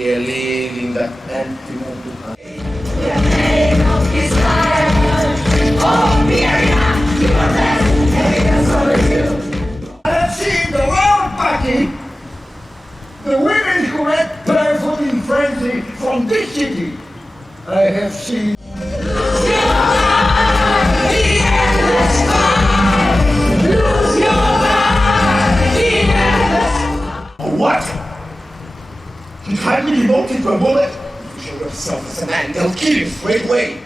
I've seen the world party, the women who went barefoot in frenzy from this city. I have seen. What? You tried me devoted to a woman? You show yourself as a man, they'll kill you straight away.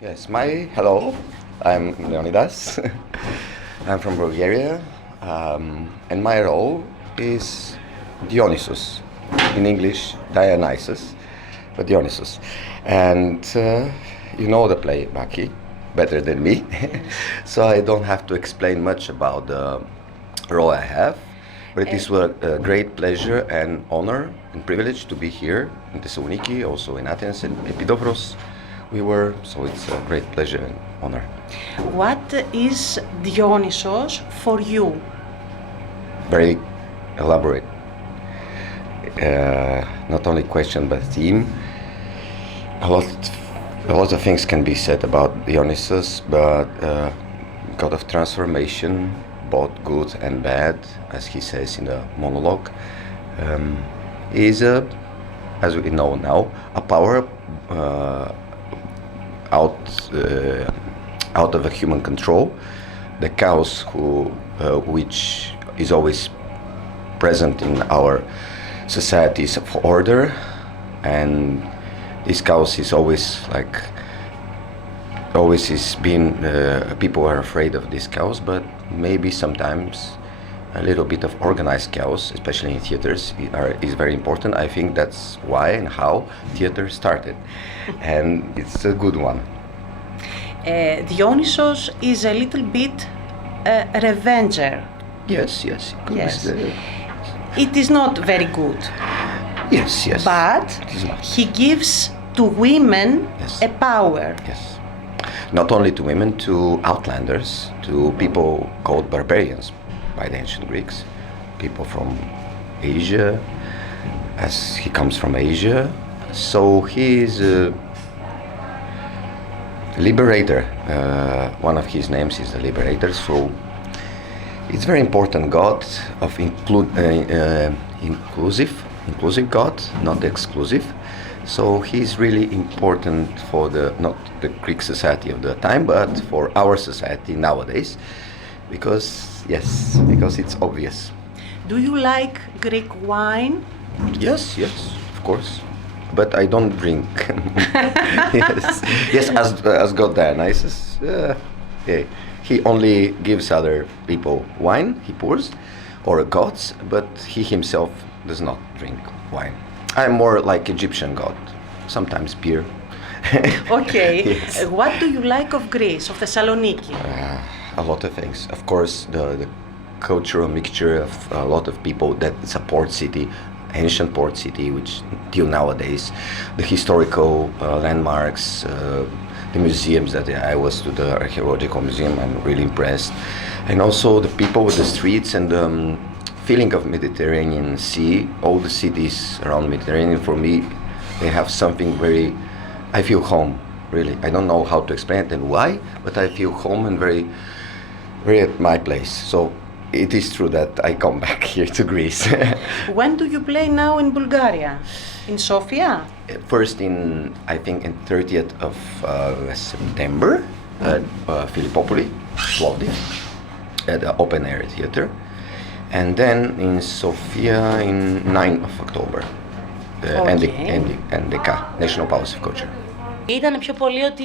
Yes, hello, I'm Leonid. I'm from Bulgaria, and my role is Dionysus. In English, Dionysus, but Dionysus. And you know the play, Baki, better than me, so I don't have to explain much about the role I have. But it is a great pleasure and honor and privilege to be here in Thessaloniki, also in Athens and Epidopros. We were, so it's a great pleasure and honor. What is Dionysos for you? Very elaborate. Not only question but theme. A lot of things can be said about Dionysus, but God of transformation, both good and bad, as he says in the monologue, is, as we know now, a power out of a human control, the chaos which is always present in our societies of order, and this chaos is always is being, people are afraid of this chaos, but maybe sometimes a little bit of organized chaos, especially in theaters, is very important. I think that's why and how theater started, and it's a good one. Dionysos is a little bit revenger. Yes. It is not very good. Yes. But he gives to women a power. Yes. Not only to women, to outlanders, to people called barbarians by the ancient Greeks, people from Asia, as he comes from Asia. So he is a liberator. One of his names is the liberator. So it's very important God of inclusive God, not exclusive. So he's really important for not the Greek society of the time, but for our society nowadays, because it's obvious. Do you like Greek wine? Yes, of course. But I don't drink. Yes, as God Dionysus, he only gives other people wine, he pours, or gods, but he himself does not drink wine. I'm more like Egyptian god, sometimes beer. Okay, Yes. What do you like of Greece, of Thessaloniki? A lot of things. Of course, the cultural mixture of a lot of people that it's a port city, ancient port city, which till nowadays, the historical landmarks, the museums that I was to the archaeological museum, I'm really impressed. And also the people with the streets and the feeling of Mediterranean Sea, all the cities around Mediterranean, for me, they have something I feel home, really. I don't know how to explain it and why, but I feel home and very, very at my place. So it is true that I come back here to Greece. When do you play now in Bulgaria? In Sofia? First I think in 30th of September at Philippopoli, Plovdiv, at the open air theater. And then in Sofia in 9th of October, NDK, National Palace of Culture. Ήταν πιο πολύ ότι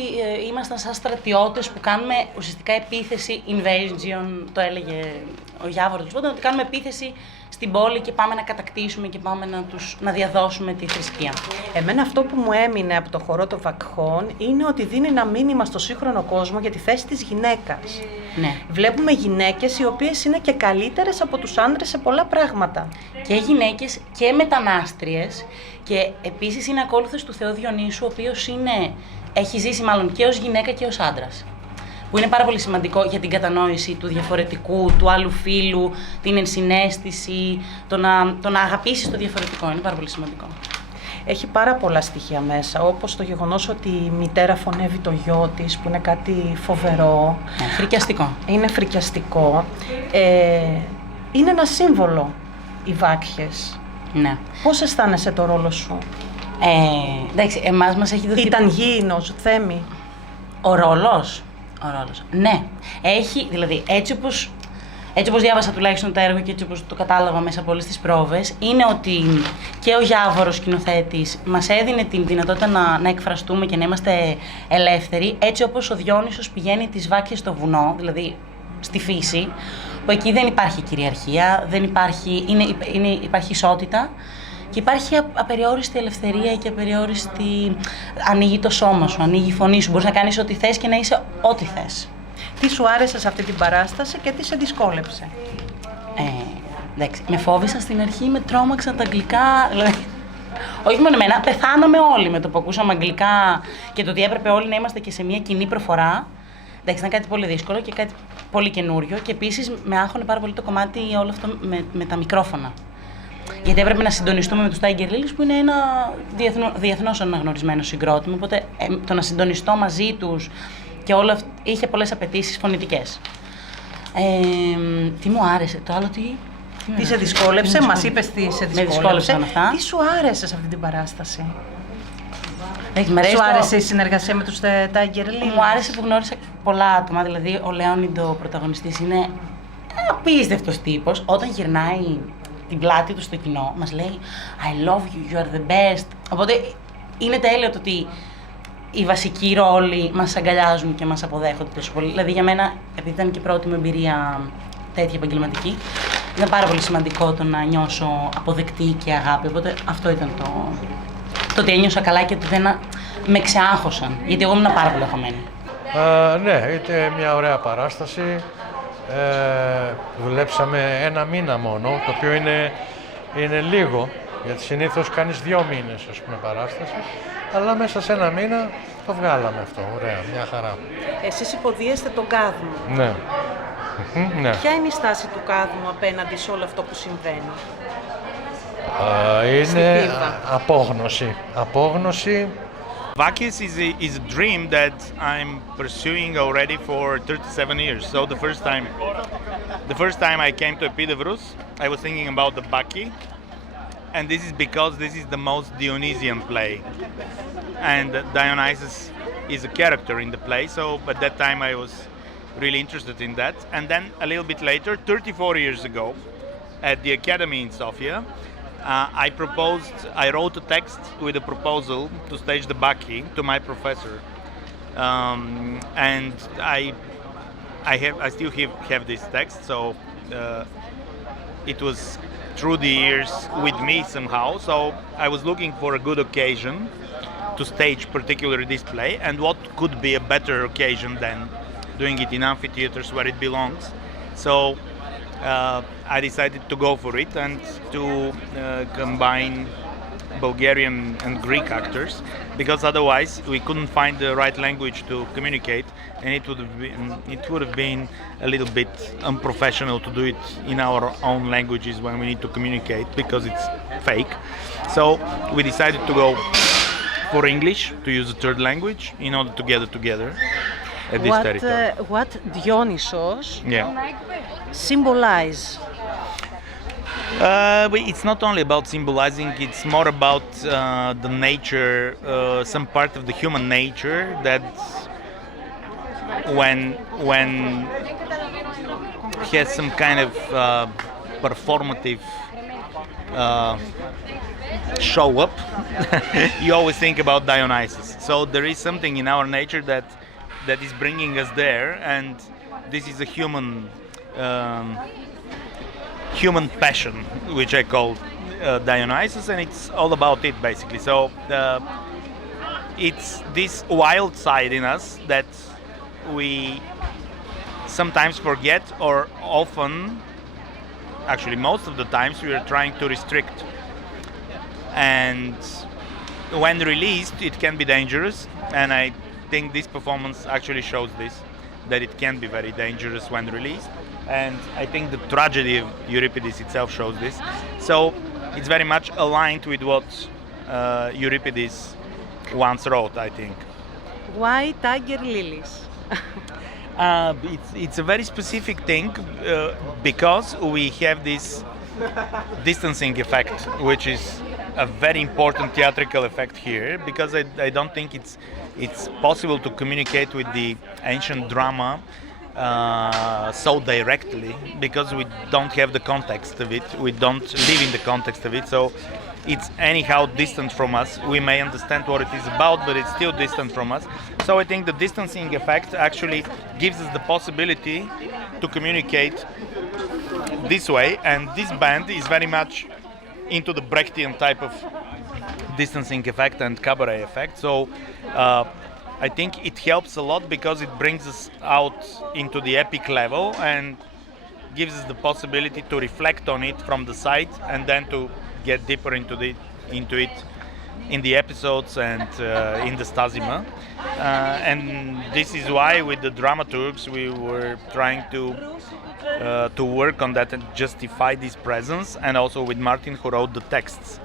ήμασταν σαν στρατιώτες που κάνουμε ουσιαστικά επίθεση, invasion, το έλεγε ο Γιάβορος, λοιπόν, ότι κάνουμε επίθεση στην πόλη και πάμε να κατακτήσουμε και πάμε να διαδώσουμε τη θρησκεία. Εμένα αυτό που μου έμεινε από το χορό των Βακχών είναι ότι δίνει ένα μήνυμα στο σύγχρονο κόσμο για τη θέση της γυναίκας. Ναι. Βλέπουμε γυναίκες οι οποίες είναι και καλύτερες από τους άντρες σε πολλά πράγματα. Και γυναίκες και μετανάστριες και επίσης είναι ακόλουθος του Θεού Διονύσου, ο οποίος έχει ζήσει μάλλον και ως γυναίκα και ως άντρας. που είναι πάρα πολύ σημαντικό για την κατανόηση του διαφορετικού, του άλλου φύλου, την ενσυναίσθηση, το να αγαπήσεις το διαφορετικό. Είναι πάρα πολύ σημαντικό. Έχει πάρα πολλά στοιχεία μέσα, όπως το γεγονός ότι η μητέρα φωνεύει το γιο της, που είναι κάτι φοβερό. Φρικιαστικό. Είναι φρικιαστικό. Είναι ένα σύμβολο οι Βάκχες. Ναι. Πώς αισθάνεσαι το ρόλο σου? Εντάξει, εμάς μας έχει δοθεί... Ήταν γήινος, Θέμη. Ο ρόλος. Ναι. Έχει, δηλαδή, έτσι όπως διάβασα τουλάχιστον το έργο και έτσι όπως το κατάλαβα μέσα από όλες τις πρόβες, είναι ότι και ο Γιάβορος σκηνοθέτης μας έδινε την δυνατότητα να εκφραστούμε και να είμαστε ελεύθεροι, έτσι όπως ο Διόνυσος πηγαίνει τις Βάκχες στο βουνό, δηλαδή στη φύση, που εκεί δεν υπάρχει κυριαρχία, υπάρχει ισότητα και υπάρχει απεριόριστη ελευθερία και απεριόριστη... Ανοίγει το σώμα σου, ανοίγει η φωνή σου, μπορείς να κάνεις ό,τι θες και να είσαι ό,τι θες. Τι σου άρεσε σε αυτή την παράσταση και τι σε δυσκόλεψε? Εντάξει, με φόβησαν στην αρχή, με τρόμαξαν τα αγγλικά, δηλαδή... Όχι μόνο εμένα, πεθάναμε όλοι με το που ακούσαμε αγγλικά και το ότι έπρεπε όλοι να είμαστε και σε μια κοινή προφορά. Εντάξει, ήταν κάτι πολύ δύσκολο και κάτι πολύ καινούριο και επίσης με άγχωνε πάρα πολύ το κομμάτι όλο αυτό με τα μικρόφωνα. Γιατί έπρεπε να συντονιστούμε με τους Tiger Lillies, που είναι ένα διεθνώς αναγνωρισμένο συγκρότημα, οπότε το να συντονιστώ μαζί τους και όλο αυτό είχε πολλές απαιτήσεις φωνητικές. Τι μου άρεσε, το άλλο Τι σε δυσκόλεψε, μας είπες τι σε δυσκόλεψε. Αυτά. Τι σου άρεσε σε αυτή την παράσταση? Σου άρεσε η συνεργασία με τους Tiger Lillies? Μου άρεσε που γνώρισα πολλά άτομα, δηλαδή ο Leonid, ο πρωταγωνιστής, είναι απίστευτος τύπος. Όταν γυρνάει την πλάτη του στο κοινό, μας λέει I love you, you are the best. Οπότε είναι τέλειο το ότι οι βασικοί ρόλοι μας αγκαλιάζουν και μας αποδέχονται τόσο πολύ. Δηλαδή για μένα, επειδή ήταν και η πρώτη μου εμπειρία τέτοια επαγγελματική, ήταν πάρα πολύ σημαντικό το να νιώσω αποδεκτή και αγάπη. Οπότε αυτό ήταν το ότι ένιωσα καλά και ότι δεν με ξεάγχωσαν, γιατί εγώ ήμουν πάρα πολύ αγχωμένη. Ναι, ήταν μια ωραία παράσταση. Δουλέψαμε ένα μήνα μόνο, το οποίο είναι λίγο, γιατί συνήθως κάνεις 2 μήνες, ας πούμε, παράσταση. Αλλά μέσα σε ένα μήνα το βγάλαμε αυτό, ωραία, μια χαρά. Εσείς υποδίεστε τον κάδμο. Ναι. Ναι. Ποια είναι η στάση του κάδμου απέναντι σε όλο αυτό που συμβαίνει? Είναι απόγνωση. Vάκχες is a dream that I'm pursuing already for 37 years. So the first time I came to Epidevros, I was thinking about the Bacchi, and this is because this is the most Dionysian play, and Dionysus is a character in the play. So at that time I was really interested in that, and then a little bit later, 34 years ago, at the Academy in Sofia, I wrote a text with a proposal to stage the Bacchi to my professor, and I still have this text. So it was through the years with me somehow. So I was looking for a good occasion to stage particularly this play, and what could be a better occasion than doing it in amphitheaters where it belongs. So I decided to go for it and to combine Bulgarian and Greek actors, because otherwise we couldn't find the right language to communicate, and it would have been a little bit unprofessional to do it in our own languages when we need to communicate, because it's fake. So we decided to go for English, to use a third language, in order to get it together at this territory. What Dionysos symbolize? It's not only about symbolizing, it's more about the nature, some part of the human nature that when has some kind of performative show up, you always think about Dionysus. So there is something in our nature that is bringing us there, and this is a human passion, which I call Dionysus, and it's all about it basically. So it's this wild side in us that we sometimes forget, or often, actually most of the times, we are trying to restrict. And when released, it can be dangerous, and I think this performance actually shows this. that it can be very dangerous when released. And I think the tragedy of Euripides itself shows this. So it's very much aligned with what Euripides once wrote, I think. Why Tiger Lillies? It's a very specific thing because we have this distancing effect, which is a very important theatrical effect here, because I don't think it's possible to communicate with the ancient drama so directly, because we don't have the context of it, we don't live in the context of it, so it's anyhow distant from us. We may understand what it is about, but it's still distant from us. So I think the distancing effect actually gives us the possibility to communicate this way, and this band is very much into the Brechtian type of distancing effect and cabaret effect. So I think it helps a lot because it brings us out into the epic level and gives us the possibility to reflect on it from the side and then to get deeper into it in the episodes and in the Stasima. And this is why with the dramaturgs we were trying to work on that and justify this presence, and also with Martin who wrote the texts.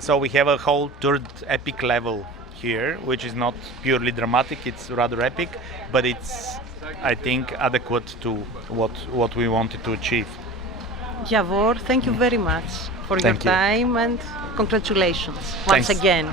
So we have a whole third epic level here, which is not purely dramatic, it's rather epic, but it's, I think, adequate to what we wanted to achieve. Javor, thank you very much for your time and congratulations once again.